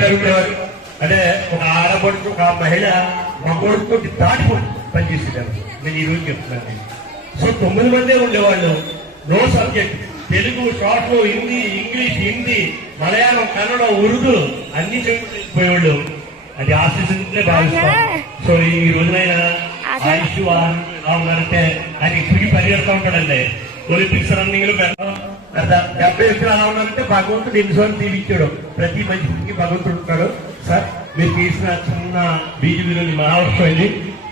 గారు ఉండేవారు అంటే ఒక ఆడపడుచు ఒక మహిళ మా కొడుకు దాటిపోయి పనిచేసేదారు నేను ఈ రోజు చెప్తున్నాను సో 9 మందే ఉండేవాళ్ళు no subject Telugu, social, Hindi, English, Hindi, Malayalam, Kannada, Urdu అన్ని చెప్పేవాళ్ళు. అది ఆశిస్తుంటే భావిస్తాం. సో ఈ రోజునైనా ఆయుష్ అంటే ఆయన ఇప్పటికీ పరిగెడుతూ ఉంటాడండి. ఒలింపిక్స్ రన్నింగ్ లో 70 ఎప్పుడు అలా ఉన్నారంటే భగవంతుడు ఎన్నిసార్లు దీవించాడు. ప్రతి మనిషికి భగవంతుడు ఉంటాడు. సార్ మీరు తీసిన చిన్న బీజీ విలువని మహావర్షం అయింది.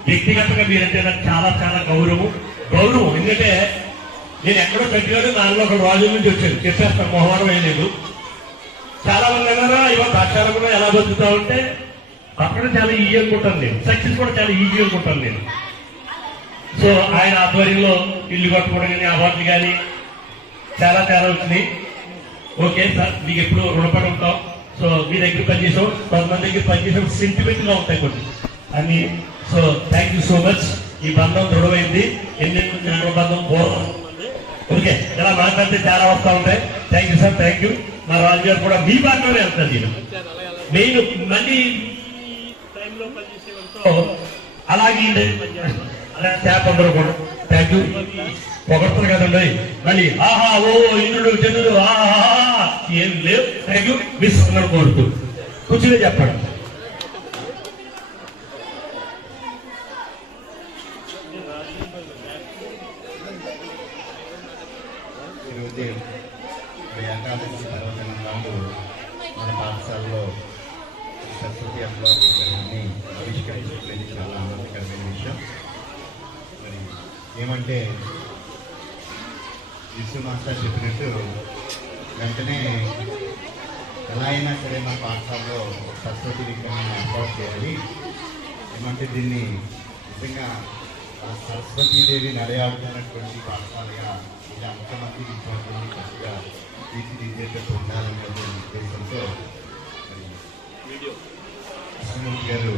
వ్యక్తిగతంగా మీరంటే నాకు చాలా చాలా గౌరవం. ఎందుకంటే నేను ఎక్కడో తగ్గినాడు, నాలుగు ఒక రోజుల నుంచి వచ్చాను. చెప్పేస్తాను, మొహమాటం ఏం లేదు. చాలా మంది అన్నారా ఇవాళ దాక్షారంలో ఎలా బతుకుతా ఉంటే అక్కడ చాలా ఈజీ అనుకుంటాను నేను. సక్సెస్ కూడా చాలా ఈజీ అనుకుంటాను నేను. సో ఆయన ఆధ్వర్యంలో ఇల్లు కట్టుకోవడం కానీ, అవార్డులు కానీ చాలా వచ్చినాయి. ఓకే సార్, మీకు ఎప్పుడు రుణపడి ఉంటాం. సో మీ దగ్గర పనిచేసాం, కొంతమంది దగ్గర పనిచేసాం, సెంటిమెంట్ గా ఉంటాయి కొన్ని అన్ని. So thank you so much. ఈ బంధం దృఢమైంది. ఎన్ని బంధం ఓకే, ఇలా మాట్లాడితే చాలా వస్తూ ఉంటాయి. Thank you sir, thank you. మా రాజు గారు కూడా మీ బాటలోనే వెళ్తాను నేను. మెయిన్ మళ్ళీ టైంలో పనిచేసేవాళ్ళతో అలాగే అలా ట్యాప్ అందరూ కూడా థ్యాంక్ యూ పొగడతారు కదండి. మళ్ళీ ఆహా ఓ ఇంద్రుడు చంద్రుడు ఆహా ఏం లేవు. థ్యాంక్ యూ మిస్ అన్నారు కోరుతూ కూర్చుని చెప్పండి. ఈరోజు ఏకాదశి పర్వదినం నాడు మన పాఠశాలలో సరస్వతి అమ్మవారి విగ్రహాన్ని ఆవిష్కరించడం చాలా ఆనందకరమైన విషయం. మరి ఏమంటే విశ్వ మాస్టర్ చెప్పినట్టు వెంటనే ఎలా అయినా సరే మన పాఠశాలలో సరస్వతి విగ్రహాన్ని ఏర్పాటు చేయాలి. ఏమంటే దీన్ని నిజంగా సరస్వతీదేవి నడయాడుతున్నటువంటి పాఠశాలగా ఇలా ముఖ్యమంత్రి విద్యార్థులను చక్కగా తీర్చిదిద్దేటట్టు ఉండాలనే ఉద్దేశంతో కృష్ణమూర్తి గారు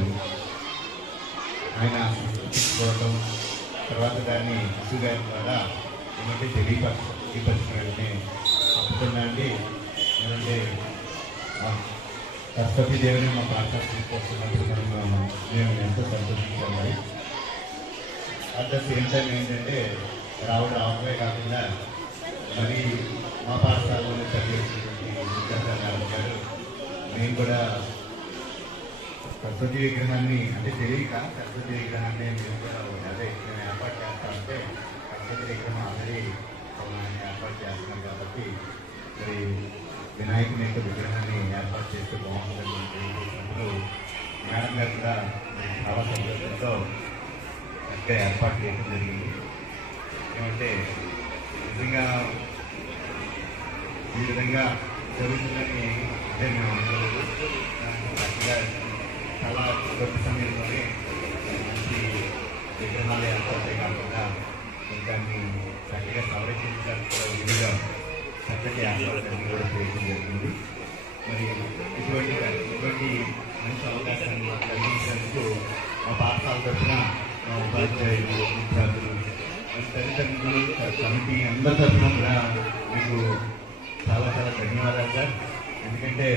ఆయన తీసుకోవడం, తర్వాత దాన్ని విసు గారి ద్వారా ఏమంటే తెలియపరచడంటే తప్పుతున్నా అండి. ఏమంటే సరస్వతీదేవిని మా పాఠశాల తీసుకొస్తున్నప్పుడు మేము ఎంతో సంతోషించాలి. అట్ ద సేమ్ టైం ఏంటంటే రావడం ఆపే కాకుండా మరి మా పాఠశాలలో చదివేసినటువంటి విద్యార్థులు గారు మేము కూడా సరస్వతి విగ్రహాన్ని అంటే తెలియక సరస్వతి విగ్రహాన్ని మేము కూడా అదే మేము ఏర్పాటు చేస్తామంటే సరస్వతి విగ్రహం ఆల్రెడీ ఏర్పాటు చేస్తున్నాం కాబట్టి మరి వినాయకుని యొక్క విగ్రహాన్ని ఏర్పాటు చేస్తే బాగుంటుందని తెలియజేసినప్పుడు మేడం గారు కూడా చాలా సంతోషంతో చక్కగా ఏర్పాటు చేయడం జరిగింది. ఏమంటే నిజంగా ఈ విధంగా జరుగుతుందని అంటే మేము అనుకోలేదు. చక్కగా చాలా కొద్ది సమయంలోనే మంచి విగ్రహాలు ఏర్పాటే కాకుండా దాన్ని చక్కగా సంరక్షించడానికి వీలుగా చక్కటి ఏర్పాటు కూడా చేయడం జరిగింది. మరి ఇటువంటి మంచి అవకాశాన్ని కలిగించినందుకు మా పాఠశాల తరఫున మా ఉపాధ్యాయులు, విద్యార్థులు, తల్లిదండ్రులు, కమిటీ అందరి తరఫున కూడా మీకు చాలా ధన్యవాదాలు సార్. ఎందుకంటే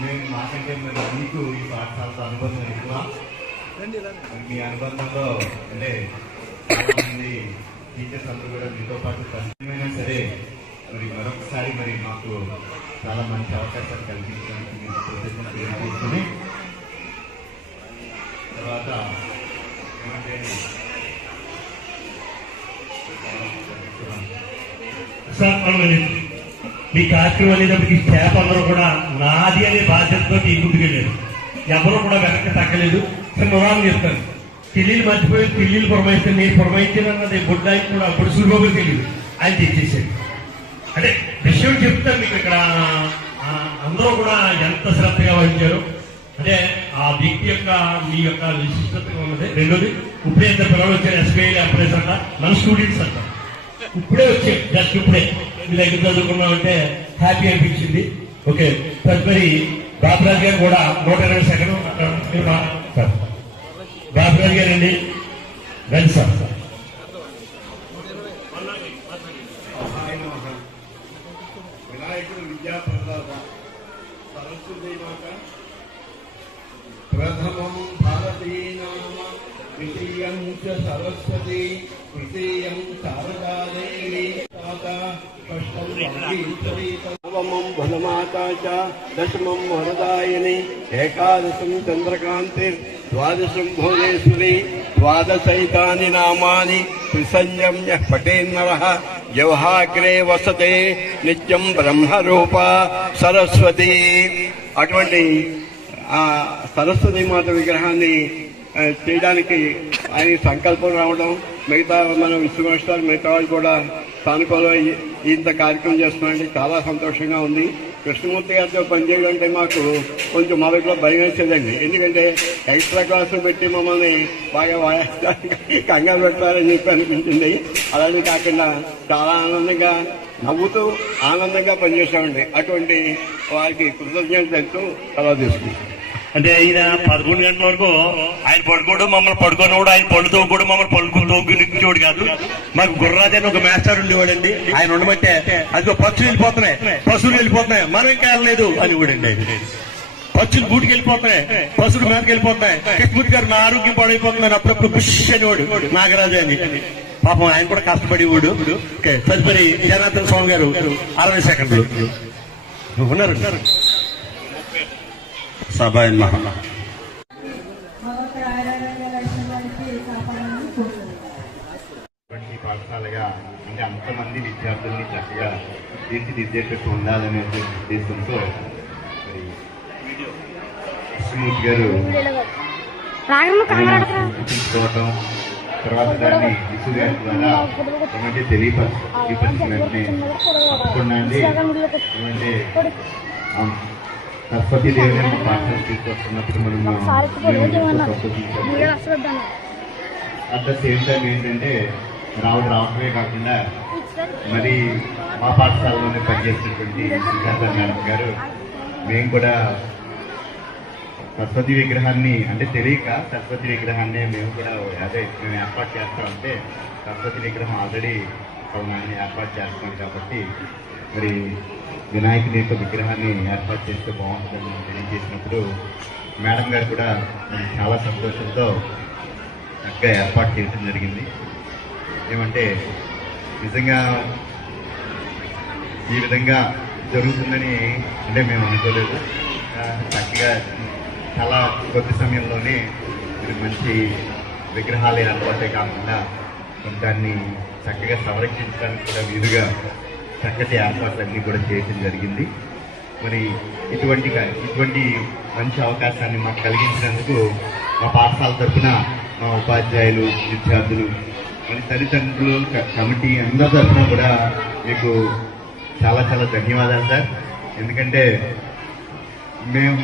మేము మాకంటే మరి మీకు ఈ పాఠశాలతో అనుబంధం ఎక్కువ. మీ అనుబంధంలో అంటే చాలామంది టీచర్స్ అందరూ కూడా మీతో పాటు పరిచయమైనా సరే మరి మరొకసారి మరి మాకు చాలా మంచి అవకాశాలు కల్పించడానికి మీకు కృతజ్ఞతలు తీసుకుని తర్వాత ఏమంటే మీ కార్యక్రమం అనేటప్పటికి స్టాఫ్ అందరూ కూడా నాది అనే బాధ్యతతో ముందుకెళ్ళారు. ఎవరు కూడా వెనక్కి తగ్గలేదు. ఉదాహరణ చెప్తాను, పెళ్లిళ్ళు మర్చిపోయి పెళ్లిళ్ళు పురమాయిస్తే నేను పురమాయించానన్నది బుడ్డాయికి కూడా అప్పుడు సులభంగా తెలియదు, ఆయన తెచ్చేసాడు. అంటే విషయం చెప్తాను మీకు. ఇక్కడ అందరూ కూడా ఎంత శ్రద్ధగా వహించారు అంటే ఆ వ్యక్తి యొక్క మీ యొక్క విశిష్టతగా ఉన్నది. రెండోది ఇప్పుడే ఎంత పిల్లలు వచ్చారు, ఎస్బీఐ అప్లైస్ అంట, మన స్టూడెంట్స్ అంట, ఇప్పుడే వచ్చాయి, జస్ట్ ఇప్పుడే మీ దగ్గర చదువుకున్నామంటే హ్యాపీ అనిపించింది. ఓకే, తదుపరి బాబురాజు గారు కూడా 120 సెకండ్ సార్. బాబురాజు గారు అండి, రండి సార్. వినాయకుడు విద్యా ప్రదాత సరస్వతి మాత ప్రథమం భారతీనామ ద్వితీయం చ సరస్వతి తృతీయం శారదాదేవి नवमं भुजमाता च दशमं वरदायिनी एकादशं चन्द्रकान्ति द्वादशं भुवनेश्वरी द्वादशैतानि नामानि त्रिसंयम्य पठेन्नरः जवहाग्रे वसते नित्यं ब्रह्मरूपा सरस्वती అటువంటి సరస్వతి మాత విగ్రహాన్ని చేయడానికి ఆయన సంకల్పం రావడం, మిగతా మన విశ్వమాస్టర్ మిగతా వాళ్ళు కూడా సానుకూలంగా ఇంత కార్యక్రమం చేస్తున్నామండి. చాలా సంతోషంగా ఉంది. కృష్ణమూర్తి గారితో పనిచేయడం అంటే మాకు కొంచెం మొదట్లో భయం వేసేదండి. ఎందుకంటే ఎక్స్ట్రా క్లాసులు పెట్టి మమ్మల్ని బాగా కంగారు పెడతారని చెప్పి అనిపించింది. అలాగే కాకుండా చాలా ఆనందంగా నవ్వుతూ ఆనందంగా పనిచేశామండి. అటువంటి వారికి కృతజ్ఞతలు తెలుస్తూ సెలవు తీసుకుంటాం. అంటే ఆయన 11 గంటల వరకు ఆయన పడుకోవడం, మమ్మల్ని పడుకున్నవాడు, ఆయన పళ్ళుతో కూడా మమ్మల్ని పడుకునిచ్చేవాడు కాదు. మాకు గుర్రాజు అని ఒక మాస్టర్ ఉండేవాడండి. ఆయన ఉండమంటే అది పచ్చులు వెళ్ళిపోతున్నాయి, పశువులు వెళ్ళిపోతున్నాయి, మనం ఇంకా వెళ్ళలేదు అని కూడా అండి. పచ్చులు బూటికి వెళ్ళిపోతున్నాయి, పశువులు మీదకి వెళ్ళిపోతున్నాయి. కృష్ణమూర్తి గారు నా ఆరోగ్యం పాడైపోతున్నాను అప్పుడప్పుడు బుష్ అనేవాడు నాగరాజు అని. పాపం ఆయన కూడా కష్టపడేవాడు. తదుపరి జనార్దన్ స్వామి గారు 60 సెకండ్లు ఉన్నారు. సభ పాఠశాలగా అంటే అంతమంది విద్యార్థుల్ని చక్కగా తీర్చిదిద్దేటట్టు ఉండాలనే ఉద్దేశంతో మరి కృష్ణమూర్తి గారు గుర్తించుకోవటం, తర్వాత దాన్ని విసు గారి ద్వారా ఏమంటే తెలియపరిచిన వెంటనే తప్పకుండా అండి ఏమంటే సరస్వతి దేవిని పాఠశాల తీసుకొస్తున్నప్పుడు మనం అట్ ద సేమ్ టైం ఏంటంటే రావటమే కాకుండా మరి మా పాఠశాలలోనే పనిచేసినటువంటి సిద్ధార్థ మేడం గారు మేము కూడా సరస్వతి విగ్రహాన్ని అంటే తెలియక సరస్వతి విగ్రహాన్ని మేము కూడా మేము ఏర్పాటు చేస్తామంటే సరస్వతి విగ్రహం ఆల్రెడీ మనం ఏర్పాటు చేస్తాం కాబట్టి మరి వినాయకుని యొక్క విగ్రహాన్ని ఏర్పాటు చేస్తే బాగుంటుందని తెలియజేసినప్పుడు మేడం గారు కూడా చాలా సంతోషంతో చక్కగా ఏర్పాటు చేయడం జరిగింది. ఏమంటే నిజంగా ఈ విధంగా జరుగుతుందని అంటే మేము అనుకోలేదు. చక్కగా చాలా కొద్ది సమయంలోనే మంచి విగ్రహాలు ఏర్పాటే కాకుండా దాన్ని చక్కగా సంరక్షించడానికి కూడా వీలుగా చక్కటి ఏర్పాట్లన్నీ కూడా చేయడం జరిగింది. మరి ఇటువంటి మంచి అవకాశాన్ని మాకు కలిగించినందుకు మా పాఠశాల తరఫున మా ఉపాధ్యాయులు, విద్యార్థులు, మరి తల్లిదండ్రులు, కమిటీ అందరి తరఫున కూడా మీకు చాలా చాలా ధన్యవాదాలు సార్. ఎందుకంటే మేము